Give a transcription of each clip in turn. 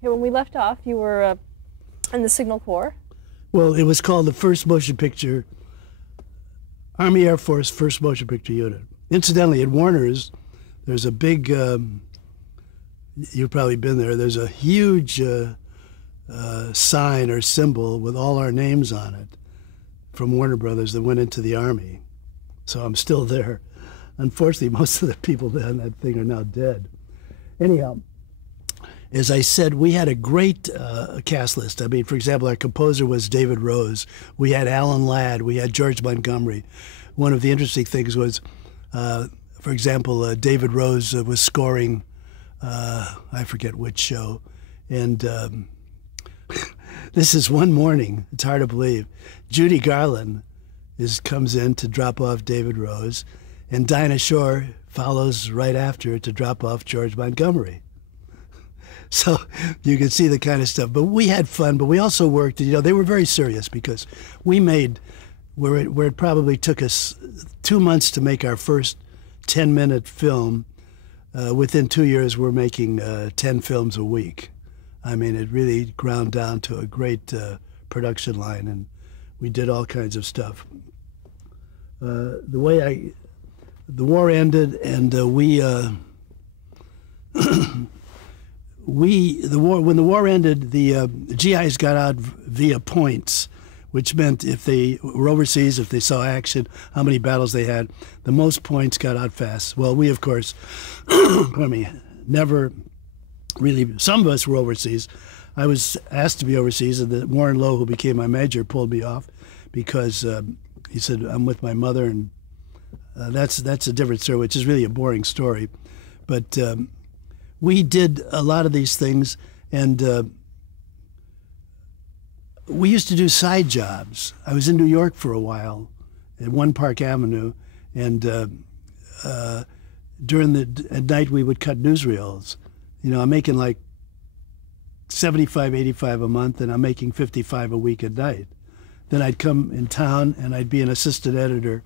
Okay, when we left off, you were in the Signal Corps. Well, it was called the First Motion Picture, Army Air Force First Motion Picture Unit. Incidentally, at Warner's, there's a big, you've probably been there, there's a huge sign or symbol with all our names on it from Warner Brothers that went into the Army. So I'm still there. Unfortunately, most of the people on that thing are now dead. Anyhow, as I said, we had a great cast list. I mean, for example, our composer was David Rose. We had Alan Ladd. We had George Montgomery. One of the interesting things was, for example, David Rose was scoring, I forget which show. And this is one morning. It's hard to believe. Judy Garland comes in to drop off David Rose, and Dinah Shore follows right after to drop off George Montgomery. So you can see the kind of stuff. But we had fun, but we also worked, you know, they were very serious because we made, where it probably took us 2 months to make our first 10-minute film, within 2 years we're making 10 films a week. I mean, it really ground down to a great production line, and we did all kinds of stuff. The war ended, and when the war ended, the GIs got out via points, which meant if they were overseas, if they saw action, how many battles they had, the most points got out fast. Well, we, of course, pardon me, never really, some of us were overseas. I was asked to be overseas, and Warren Lowe, who became my major, pulled me off because he said, I'm with my mother, and that's a different story, which is really a boring story. But we did a lot of these things, and we used to do side jobs. I was in New York for a while at One Park Avenue, and at night we would cut newsreels. You know, I'm making like 75, 85 a month, and I'm making 55 a week at night. Then I'd come in town, and I'd be an assistant editor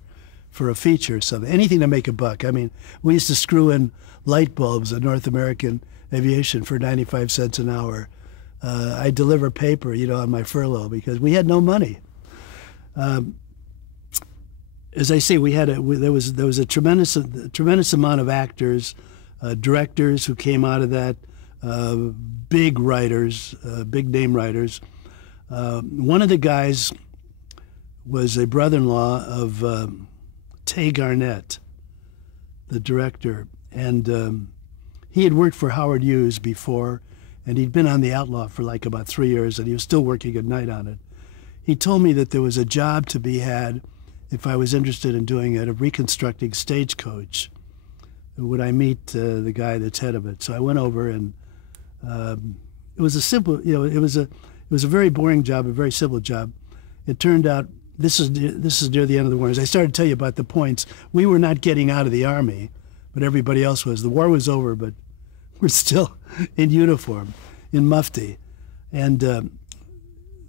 for a feature or something, anything to make a buck. I mean, we used to screw in light bulbs at North American Aviation for 95 cents an hour. I deliver paper, you know, on my furlough because we had no money. As I say, there was a tremendous amount of actors, directors who came out of that, big writers, big name writers. One of the guys was a brother-in-law of Tay Garnett, the director, and he had worked for Howard Hughes before, and he'd been on The Outlaw for like about 3 years, and he was still working at night on it. He told me that there was a job to be had, if I was interested in doing it, of reconstructing Stagecoach. Would I meet the guy that's head of it? So I went over, and it was a simple, you know, it was a very boring job, a very simple job. It turned out, this is near the end of the war. As I started to tell you about the points, we were not getting out of the Army, but everybody else was. The war was over, but we're still in uniform, in mufti. And I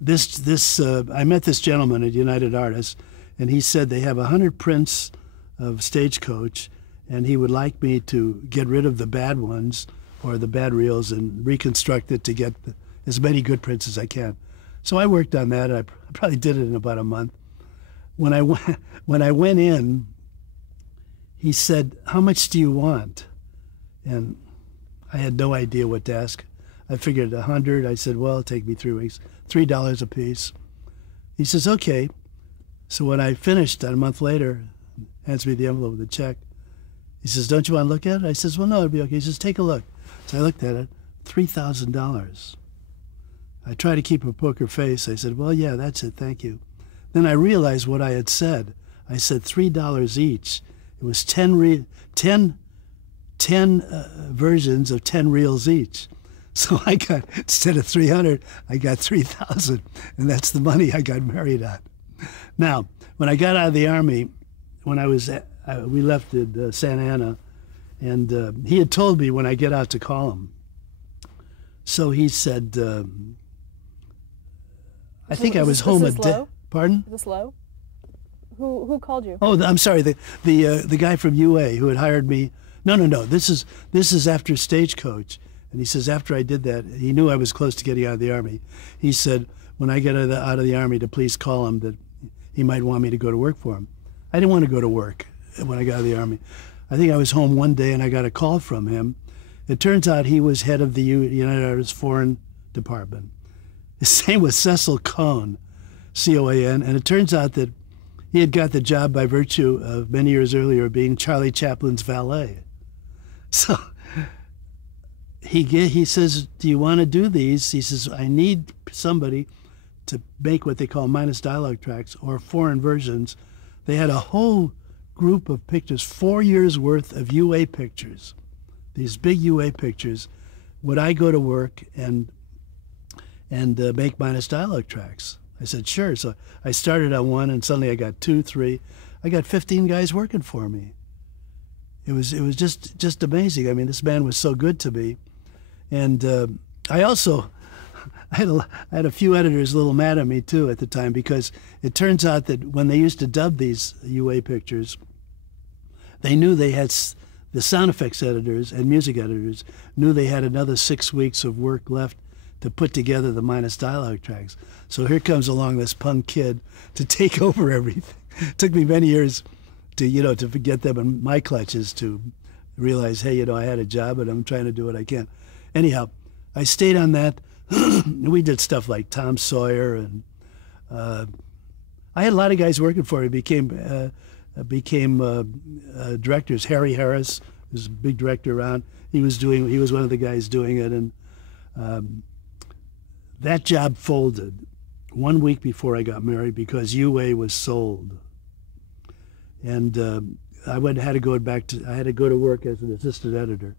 met this gentleman at United Artists, and he said they have 100 prints of Stagecoach, and he would like me to get rid of the bad ones or the bad reels and reconstruct it to get as many good prints as I can. So I worked on that. I probably did it in about a month. When I went in, he said, "How much do you want?" And I had no idea what to ask. I figured 100. I said, well, it'll take me 3 weeks. $3 a piece. He says, okay. So when I finished, a month later, hands me the envelope with the check. He says, don't you want to look at it? I says, well, no, it'll be okay. He says, take a look. So I looked at it, $3,000. I tried to keep a poker face. I said, well, yeah, that's it, thank you. Then I realized what I had said. I said $3 each. It was 10 versions of 10 reels each. So I got, instead of 300, I got 3,000, and that's the money I got married on. Now, when I got out of the Army, when we left at Santa Ana, and he had told me when I get out to call him. So he said, I think I was home at day. Pardon? Is this Lowe? Who called you? Oh, I'm sorry. The guy from UA who had hired me. No. This is after Stagecoach, And he says, after I did that, he knew I was close to getting out of the Army. He said, when I get out of the Army, to please call him, that he might want me to go to work for him. I didn't want to go to work when I got out of the Army. I think I was home one day and I got a call from him. It turns out he was head of the United Artists Foreign Department. His name was Cecil Cohn, C-O-A-N, and it turns out that he had got the job by virtue of many years earlier being Charlie Chaplin's valet. So he says, do you want to do these? He says, I need somebody to make what they call minus dialogue tracks or foreign versions. They had a whole group of pictures, 4 years worth of UA pictures, these big UA pictures. Would I go to work and make minus dialogue tracks? I said, sure. So I started on one, and suddenly I got 2, 3. I got 15 guys working for me. It was just amazing. I mean, this man was so good to me. And I had a few editors a little mad at me, too, at the time, because it turns out that when they used to dub these UA pictures, they knew they had, the sound effects editors and music editors knew they had another 6 weeks of work left to put together the minus dialogue tracks. So here comes along this punk kid to take over everything. It took me many years to get them in my clutches, to realize, hey, I had a job and I'm trying to do what I can. Anyhow, I stayed on that. We did stuff like Tom Sawyer, and I had a lot of guys working for me. Became directors. Harry Harris was a big director around. He was one of the guys doing it, and that job folded 1 week before I got married because UA was sold, and I had to go to work as an assistant editor,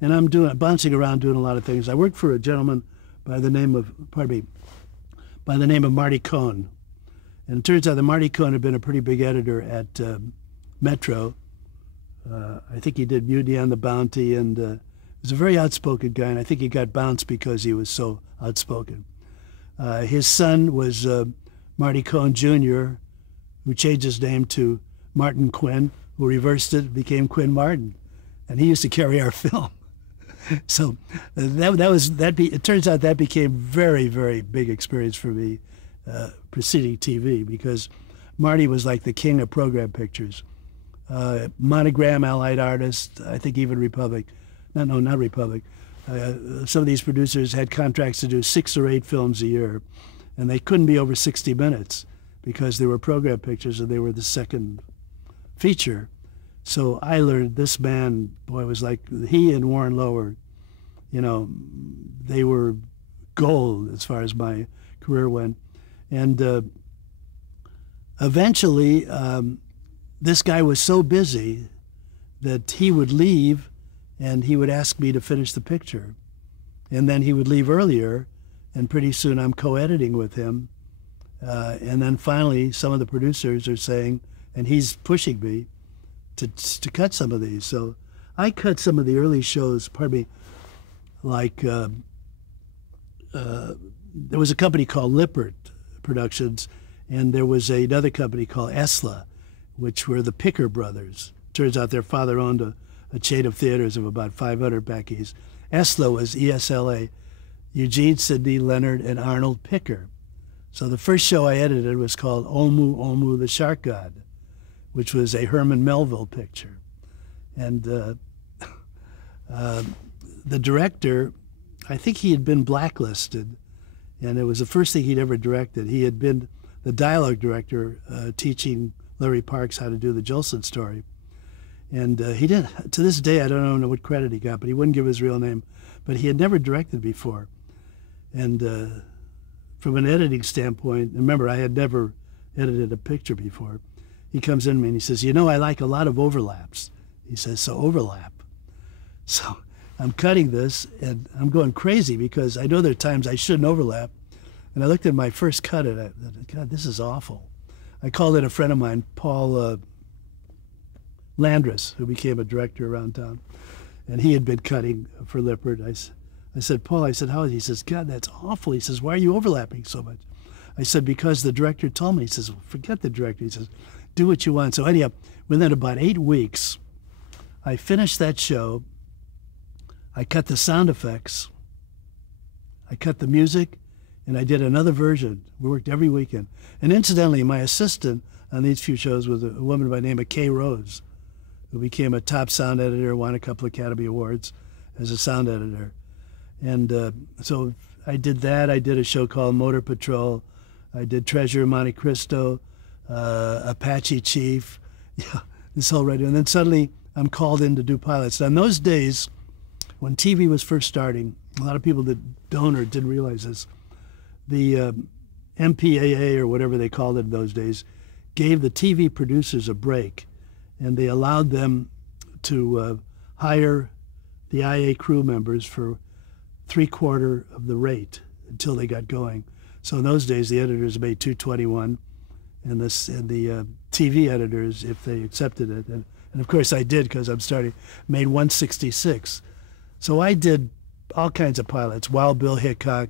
and I'm bouncing around doing a lot of things. I worked for a gentleman by the name of Marty Cohn. And it turns out that Marty Cohn had been a pretty big editor at Metro. I think he did Mutiny on the Bounty, and he was a very outspoken guy, and I think he got bounced because he was so outspoken. His son was Marty Cohn Jr., who changed his name to Martin Quinn, who reversed it, became Quinn Martin. And he used to carry our film. So it turns out that became very, very big experience for me, preceding TV, because Marty was like the king of program pictures. Monogram, Allied Artists, I think even Republic. Not Republic. Some of these producers had contracts to do 6 or 8 films a year, and they couldn't be over 60 minutes because they were program pictures and they were the second feature. So I learned this man, boy, was like, he and Warren Lower, they were gold as far as my career went. And eventually, this guy was so busy that he would leave and he would ask me to finish the picture. And then he would leave earlier, and pretty soon I'm co-editing with him. And then finally, some of the producers are saying, and he's pushing me to cut some of these. So I cut some of the early shows, like there was a company called Lippert Productions, and there was another company called Esla, which were the Picker brothers. Turns out their father owned a chain of theaters of about 500 back east. Esla was E-S-L-A, Eugene, Sidney, Leonard, and Arnold Picker. So the first show I edited was called Omu Omu the Shark God, which was a Herman Melville picture. And the director, I think he had been blacklisted, and it was the first thing he'd ever directed. He had been the dialogue director teaching Larry Parks how to do the Jolson story. And he did, to this day, I don't know what credit he got, but he wouldn't give his real name. But he had never directed before. And from an editing standpoint, remember, I had never edited a picture before. He comes in to me and he says, I like a lot of overlaps. He says, so overlap. So I'm cutting this and I'm going crazy because I know there are times I shouldn't overlap. And I looked at my first cut and I thought, God, this is awful. I called in a friend of mine, Paul Landris, who became a director around town. And he had been cutting for Lippert. I said, Paul, how is he? He says, God, that's awful. He says, why are you overlapping so much? I said, because the director told me. He says, well, forget the director. He says, do what you want. So anyhow, within about 8 weeks, I finished that show. I cut the sound effects, I cut the music, and I did another version. We worked every weekend. And incidentally, my assistant on these few shows was a woman by the name of Kay Rose, who became a top sound editor, won a couple of Academy Awards as a sound editor. And so I did that. I did a show called Motor Patrol. I did Treasure of Monte Cristo, Apache Chief, yeah, this whole radio. And then suddenly I'm called in to do pilots. Now, in those days, when TV was first starting, a lot of people that don't or didn't realize this, the MPAA, or whatever they called it in those days, gave the TV producers a break, and they allowed them to hire the IA crew members for 3/4 of the rate until they got going. So in those days, the editors made $221, and the TV editors, if they accepted it, and of course I did because I'm starting, made $166. So I did all kinds of pilots. Wild Bill Hickok,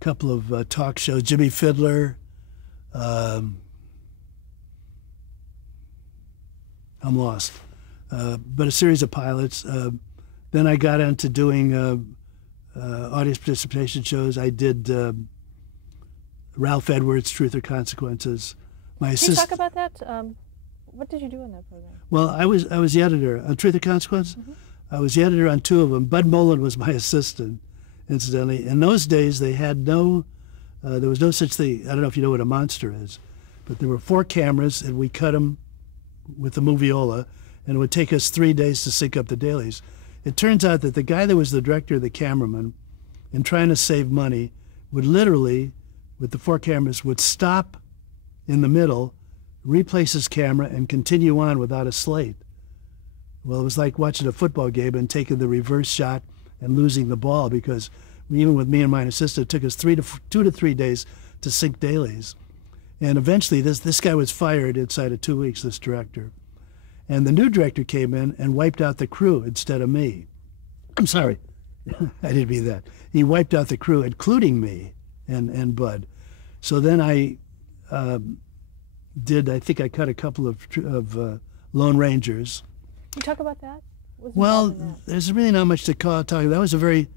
couple of talk shows, Jimmy Fiddler. I'm lost. But a series of pilots. Then I got into doing audience participation shows. I did Ralph Edwards' Truth or Consequences. Can you talk about that? What did you do in that program? Well, I was the editor on Truth or Consequence. Mm-hmm. I was the editor on 2 of them. Bud Mullen was my assistant, incidentally. In those days, they had no, there was no such thing. I don't know if you know what a monster is, but there were 4 cameras, and we cut them with the moviola, and it would take us 3 days to sync up the dailies. It turns out that the guy that was the director, the cameraman, in trying to save money, would literally, with the 4 cameras, would stop in the middle, replace his camera, and continue on without a slate. Well, it was like watching a football game and taking the reverse shot and losing the ball, because even with me and my assistant, it took us 2 to 3 days to sync dailies. And eventually, this guy was fired inside of 2 weeks, this director. And the new director came in and wiped out the crew instead of me. I'm sorry, I didn't mean that. He wiped out the crew, including me and Bud. So then I I think I cut a couple of Lone Rangers. Can you talk about that? Well, there's really not much to talk about. That was a very,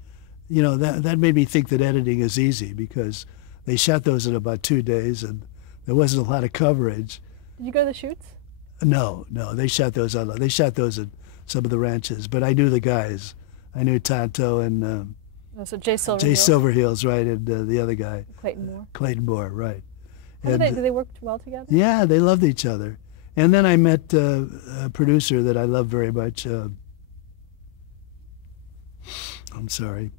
that made me think that editing is easy, because they shot those in about 2 days, and there wasn't a lot of coverage. Did you go to the shoots? No, they shot those at some of the ranches, but I knew the guys. I knew Tonto and so Jay Silverheels. Jay Silverheels, right, and the other guy. Clayton Moore. Clayton Moore, right. Did they work well together? Yeah, they loved each other. And then I met a producer that I love very much. I'm sorry.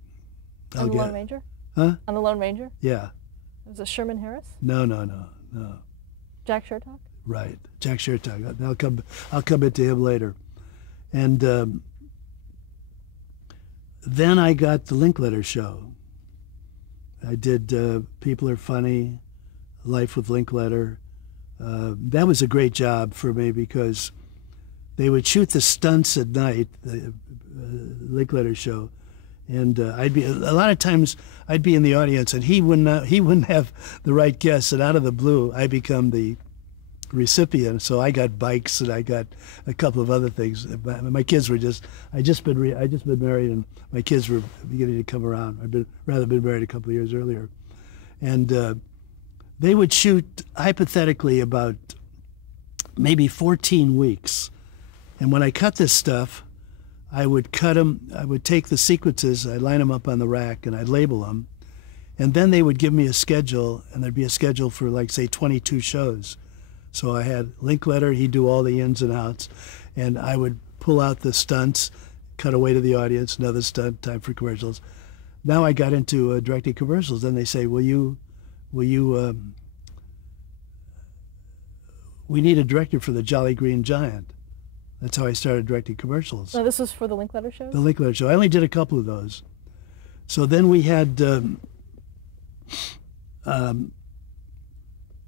On the Lone Ranger? Huh? On the Lone Ranger? Yeah. Was it Sherman Harris? No. Jack Shertock? Right, Jack Shertock. I'll come into him later. And then I got the Linkletter show. I did People Are Funny, Life with Linkletter. That was a great job for me, because they would shoot the stunts at night, the Linkletter show, and a lot of times I'd be in the audience, and he wouldn't have the right guests, and out of the blue I become the recipient. So I got bikes, and I got a couple of other things. My kids were I just been married, and my kids were beginning to come around. I'd been married a couple of years earlier, and they would shoot hypothetically about maybe 14 weeks. And when I cut this stuff, I would cut them, I would take the sequences, I'd line them up on the rack, and I'd label them. And then they would give me a schedule, and there'd be a schedule for, like, say, 22 shows. So I had Linkletter, he'd do all the ins and outs, and I would pull out the stunts, cut away to the audience, another stunt, time for commercials. Now I got into directing commercials. Then they say, we need a director for the Jolly Green Giant. That's how I started directing commercials. So this was for the Linkletter show? The Linkletter show. I only did a couple of those. So then we had,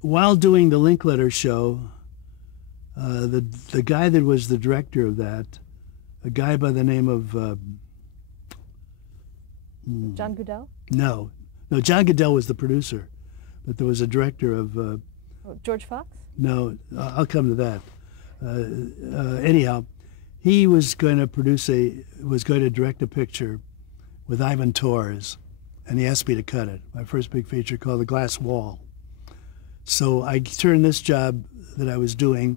while doing the Linkletter show, the guy that was the director of that, a guy by the name of... John Goodell? No, John Goodell was the producer, but there was a director of... George Fox? No, I'll come to that. Anyhow, he was going to direct a picture with Ivan Tors, and he asked me to cut it. My first big feature called The Glass Wall. So I turned this job that I was doing.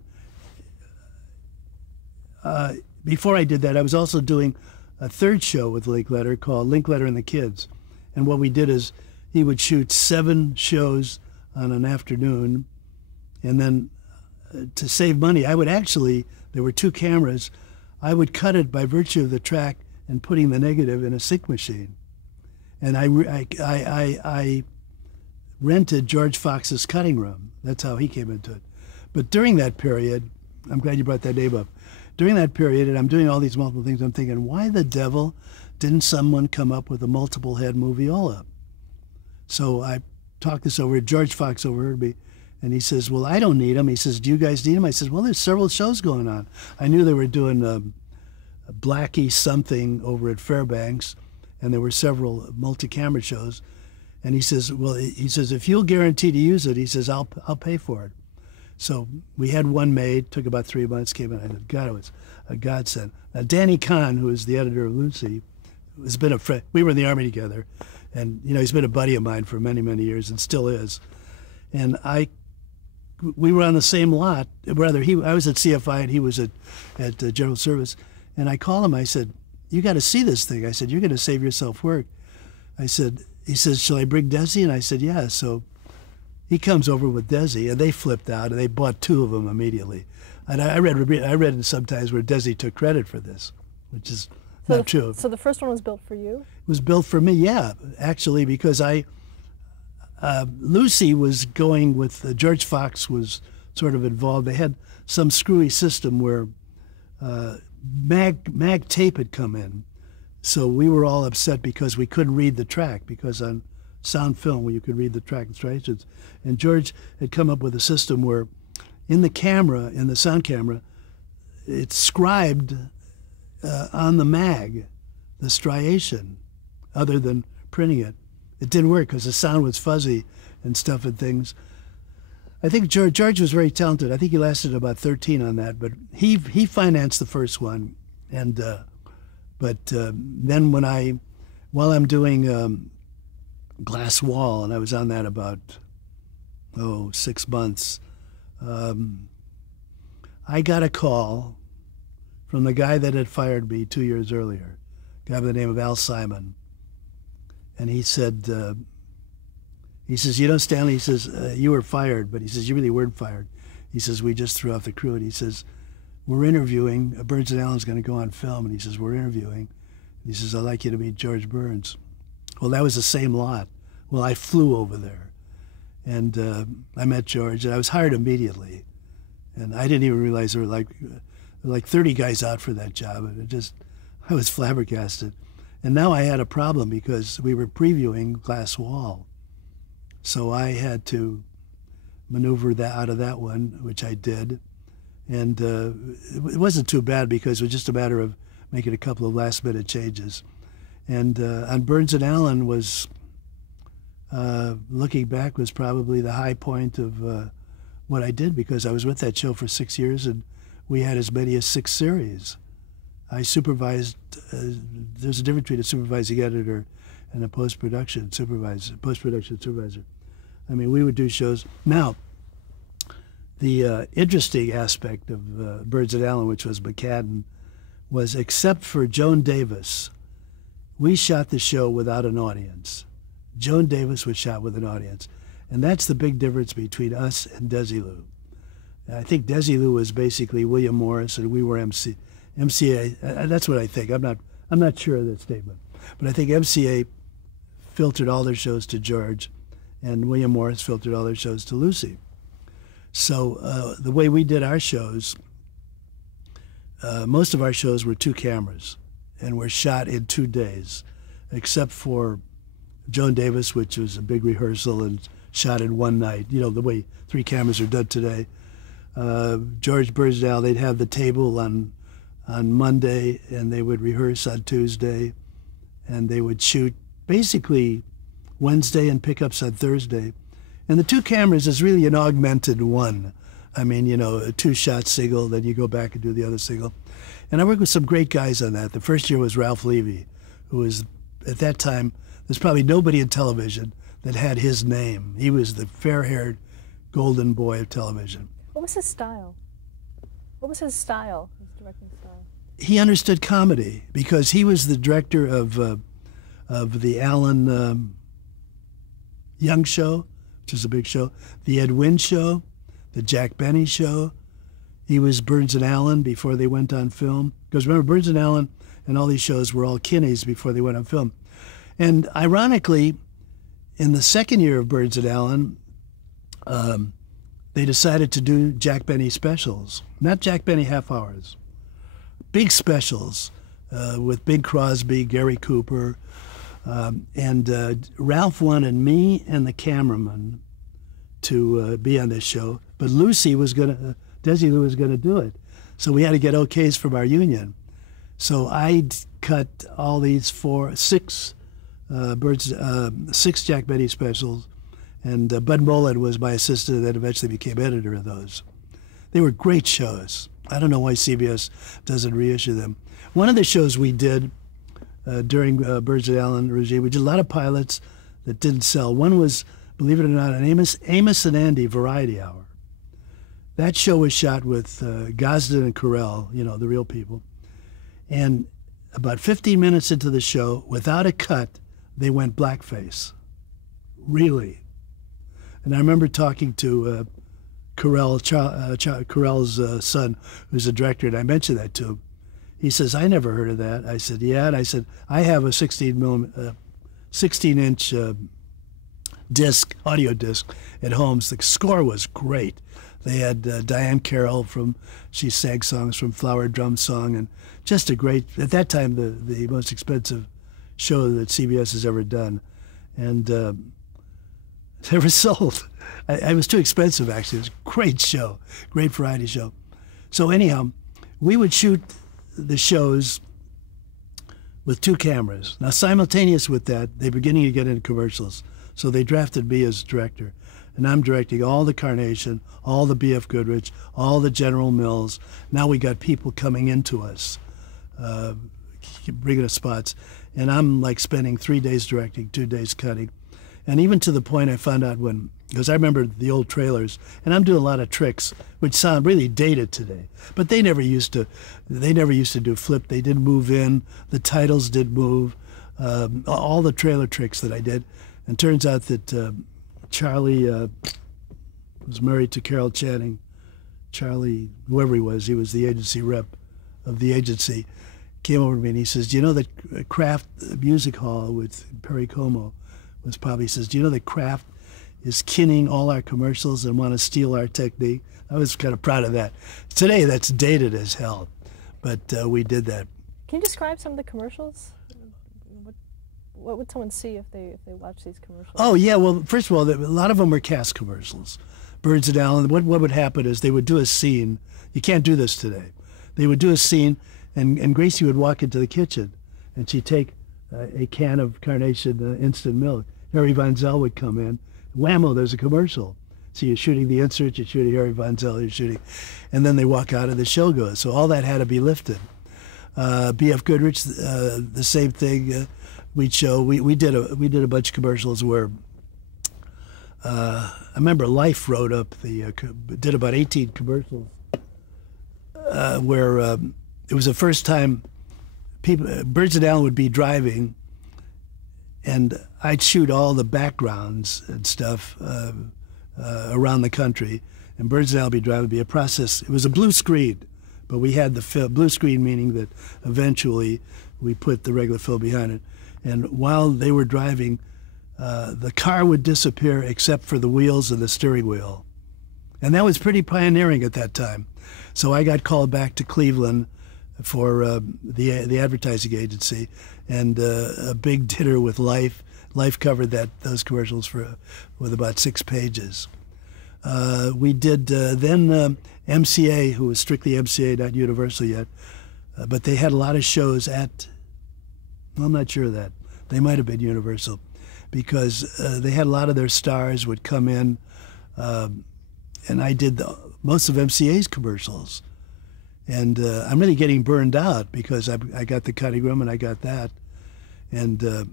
Before I did that, I was also doing a third show with Linkletter called Linkletter and the Kids. And what we did is he would shoot 7 shows on an afternoon, and then to save money, I would actually, there were 2 cameras, I would cut it by virtue of the track and putting the negative in a sync machine. And I rented George Fox's cutting room. That's how he came into it. But during that period, I'm glad you brought that name up. During that period, and I'm doing all these multiple things, I'm thinking, why the devil didn't someone come up with a multiple head moviola? So I talked this over. George Fox overheard me, and he says, well, I don't need them. He says, do you guys need them? I said, well, there's several shows going on. I knew they were doing a Blackie something over at Fairbanks, and there were several multi-camera shows. And he says, well, he says, if you'll guarantee to use it, he says, I'll pay for it. So we had one made, took about 3 months, came in, and God, it was a godsend. Now, Danny Kahn, who is the editor of Lucy, has been a friend. We were in the Army together, and, you know, he's been a buddy of mine for many, many years and still is. And we were on the same lot. Rather, I was at CFI and he was at General Service. And I called him, I said, you got to see this thing. I said, you're going to save yourself work. I said, he says, shall I bring Desi? And I said, yeah. So he comes over with Desi, and they flipped out, and they bought 2 of them immediately. And I read sometimes where Desi took credit for this, which is not true. So the first one was built for you? It was built for me, yeah, actually, because Lucy was going with, George Fox was sort of involved. They had some screwy system where mag tape had come in. So we were all upset because we couldn't read the track, because on sound film where you could read the track instructions. And George had come up with a system where in the camera, in the sound camera, it scribed on the mag the striation other than printing it. It didn't work because the sound was fuzzy and stuff and things. I think George was very talented. I think he lasted about 13 on that, but he financed the first one. And then while I'm doing Glass Wall, and I was on that about 6 months, I got a call from the guy that had fired me 2 years earlier, a guy by the name of Al Simon. And he said, you know, Stanley, he says, you were fired, but he says, you really weren't fired. He says, we just threw off the crew. And he says, we're interviewing, Burns and Allen's going to go on film. And he says, we're interviewing. And he says, I'd like you to meet George Burns. Well, that was the same lot. Well, I flew over there, and I met George, and I was hired immediately. And I didn't even realize there were like 30 guys out for that job. And I was flabbergasted. And now I had a problem because we were previewing Glass Wall. So I had to maneuver that out of that one, which I did. And it wasn't too bad because it was just a matter of making a couple of last-minute changes. And on Burns and Allen was, looking back, was probably the high point of what I did, because I was with that show for 6 years, and we had as many as 6 series. I supervised, there's a difference between a supervising editor and a post-production supervisor. I mean, we would do shows. Now, the interesting aspect of Burns and Allen, which was McCadden, was except for Joan Davis, we shot the show without an audience. Joan Davis was shot with an audience. And that's the big difference between us and Desilu. I think Desilu was basically William Morris, and we were MCA. That's what I think. I'm not sure of that statement. But I think MCA filtered all their shows to George, and William Morris filtered all their shows to Lucy. So the way we did our shows, most of our shows were 2 cameras and were shot in 2 days, except for Joan Davis, which was a big rehearsal and shot in one night, you know, the way 3 cameras are done today. George Burnsdale, they'd have the table on Monday, and they would rehearse on Tuesday, and they would shoot basically Wednesday and pickups on Thursday. And the 2 cameras is really an augmented one. I mean, you know, a two-shot single, then you go back and do the other single. And I worked with some great guys on that. The first year was Ralph Levy, who was, at that time, there's probably nobody in television that had his name. He was the fair-haired golden boy of television. What was his style? What was his style, his directing style? He understood comedy because he was the director of the Alan Young Show, which is a big show, the Ed Wynn Show, the Jack Benny Show. He was Burns and Allen before they went on film. Because remember, Burns and Allen and all these shows were all Kinneys before they went on film. And ironically, in the second year of Burns and Allen, they decided to do Jack Benny specials, not Jack Benny half hours, big specials with Bing Crosby, Gary Cooper, and Ralph wanted me and the cameraman to be on this show, but Desi was going to do it. So we had to get okays from our union. So I cut all these six Jack Benny specials, and Bud Mullen was my assistant that eventually became editor of those. They were great shows. I don't know why CBS doesn't reissue them. One of the shows we did during Burns and Allen regime, we did a lot of pilots that didn't sell. One was, believe it or not, an Amos and Andy Variety Hour. That show was shot with Gosden and Carell, you know, the real people. And about 15 minutes into the show, without a cut, they went blackface. Really. And I remember talking to Carell's son, who's a director, and I mentioned that to him. He says, I never heard of that. I said, yeah. And I said, I have a 16-inch audio disc at home. The score was great. They had Diane Carroll she sang songs from Flower Drum Song, and just a great, at that time, the most expensive show that CBS has ever done. And they were sold. It was too expensive, actually. It was a great show, great variety show. So anyhow, we would shoot the shows with 2 cameras. Now, simultaneous with that, they were beginning to get into commercials. So they drafted me as director. And I'm directing all the Carnation, all the B.F. Goodrich, all the General Mills. Now we got people coming into us, bringing us spots. And I'm like spending 3 days directing, 2 days cutting. And even to the point I found out because I remember the old trailers, and I'm doing a lot of tricks which sound really dated today. But they never used to do flip. They didn't move in. The titles did move. All the trailer tricks that I did. And turns out that Charlie was married to Carol Channing. Charlie, whoever he was the agency rep of the agency, came over to me and he says, do you know that Kraft Music Hall with Perry Como he says, do you know that Kraft is kinning all our commercials and want to steal our technique? I was kind of proud of that. Today, that's dated as hell, but we did that. Can you describe some of the commercials? What would someone see if they watch these commercials? Oh, yeah, well, first of all, a lot of them were cast commercials. Burns and Allen, what would happen is they would do a scene. You can't do this today. They would do a scene, and Gracie would walk into the kitchen, and she'd take a can of Carnation instant milk. Harry Von Zell would come in. Whammo, there's a commercial. So you're shooting the insert, you're shooting Harry Von Zell, you're shooting. And then they walk out and the show goes. So all that had to be lifted. B.F. Goodrich, the same thing. We'd show. We did a bunch of commercials where I remember Life wrote up did about 18 commercials where it was the first time Burns and Allen would be driving, and I'd shoot all the backgrounds and stuff around the country, and Burns and Allen would be driving. It'd be a process. It was a blue screen, but we had the blue screen, meaning that eventually we put the regular film behind it. And while they were driving, the car would disappear except for the wheels and the steering wheel. And that was pretty pioneering at that time. So I got called back to Cleveland for the advertising agency, and a big dinner with Life. Life covered those commercials with about 6 pages. We did then MCA, who was strictly MCA, not Universal yet, but they had a lot of shows at, well, I'm not sure of that. They might have been Universal, because they had a lot of their stars would come in, and I did most of MCA's commercials. And I'm really getting burned out because I got the cutting room and I got that. And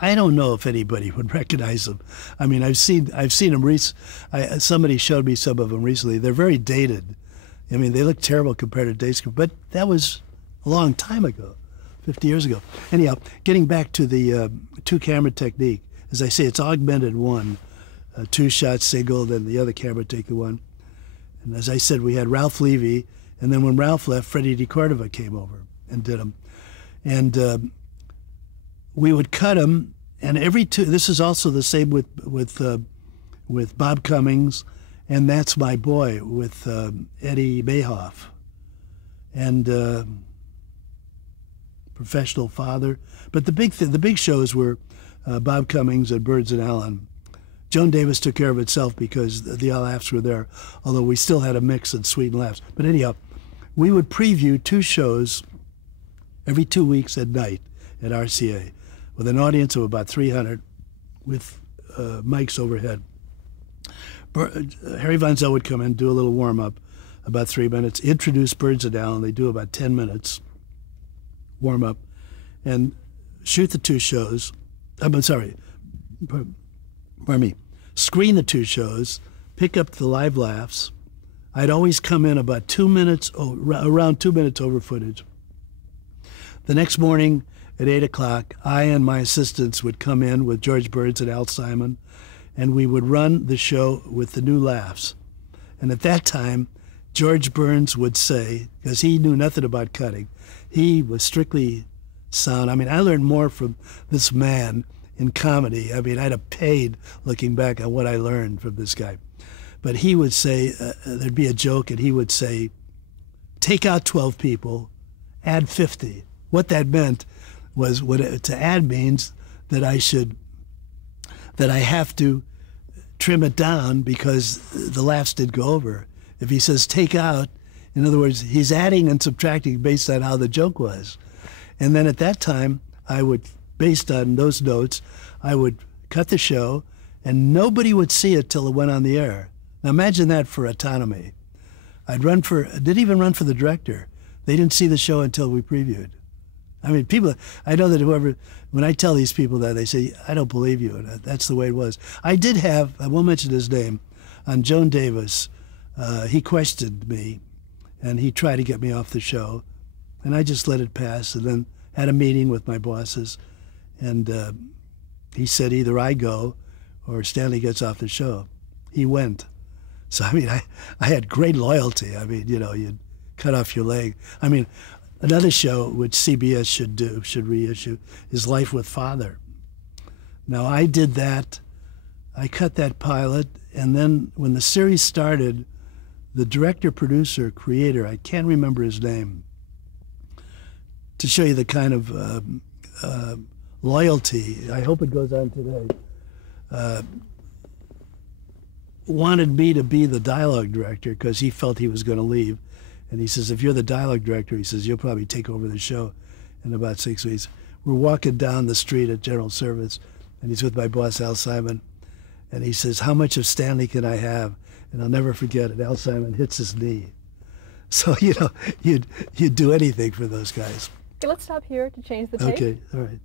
I don't know if anybody would recognize them. I mean, I've seen them. Somebody showed me some of them recently. They're very dated. I mean, they look terrible compared to Days, but that was a long time ago, 50 years ago. Anyhow, getting back to the two-camera technique, as I say, it's augmented one, two-shot single, then the other camera take the one. And as I said, we had Ralph Levy, and then when Ralph left, Freddie DeCordova came over and did them. And we would cut them, and this is also the same with Bob Cummings, and That's My Boy with Eddie Mayhoff, and Professional Father. But the big shows were Bob Cummings and Burns and Allen. Joan Davis took care of itself because the laughs were there, although we still had a mix of sweet and laughs. But anyhow, we would preview two shows every 2 weeks at night at RCA with an audience of about 300 with mics overhead. Harry Von Zell would come in, do a little warm-up, about 3 minutes, introduce Burns and Allen. They do about 10 minutes warm-up, and shoot the two shows. I'm sorry, pardon me. Screen the two shows, pick up the live laughs. I'd always come in about 2 minutes, around 2 minutes over footage. The next morning at 8 o'clock, I and my assistants would come in with George Burns and Al Simon, and we would run the show with the new laughs. And at that time, George Burns would say, because he knew nothing about cutting, he was strictly sound. I mean, I learned more from this man in comedy. I mean, I'd have paid looking back on what I learned from this guy. But he would say, there'd be a joke, and he would say, take out 12 people, add 50. What that meant was, to add means that I have to trim it down because the laughs did go over. If he says take out, in other words, he's adding and subtracting based on how the joke was. And then at that time, I would, based on those notes, I would cut the show, and nobody would see it till it went on the air. Now imagine that for autonomy. Didn't even run for the director. They didn't see the show until we previewed. I mean, I know that when I tell these people that, they say, I don't believe you. And that's the way it was. I did have, I won't mention his name, on Joan Davis. He questioned me, and he tried to get me off the show. And I just let it pass, and then had a meeting with my bosses. And he said, either I go or Stanley gets off the show. He went. So, I mean, I had great loyalty. I mean, you'd cut off your leg. I mean, another show which CBS should reissue is Life with Father. Now, I did that. I cut that pilot, and then when the series started, the director, producer, creator, I can't remember his name, to show you the kind of loyalty, I hope it goes on today, wanted me to be the dialogue director because he felt he was going to leave. And he says, if you're the dialogue director, he says, you'll probably take over the show in about 6 weeks. We're walking down the street at General Service, and he's with my boss, Al Simon. And he says, how much of Stanley can I have? And I'll never forget it. Al Simon hits his knee. So, you'd do anything for those guys. Okay, let's stop here to change the tape. Okay, all right.